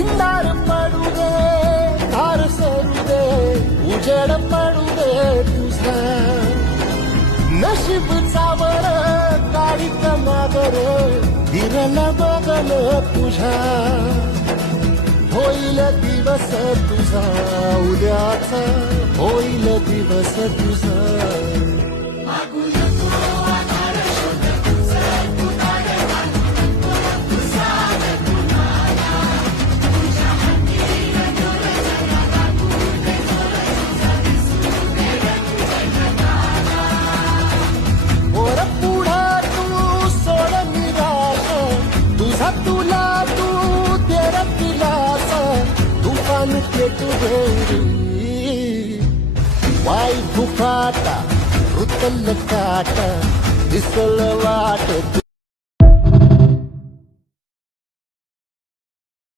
भिंडार पडू दे, धार सरू दे, उजेड पडू दे तुझा. नशीब चावर काळी कमागर हिरल बगल तुझ्या. होईल दिवस तुझा उद्याचा, होईल दिवस तुझा. तुला तू तेरा दिलास तुफान पेटू दे. वाई फुफाटा रुतल काटा दिसल वाट.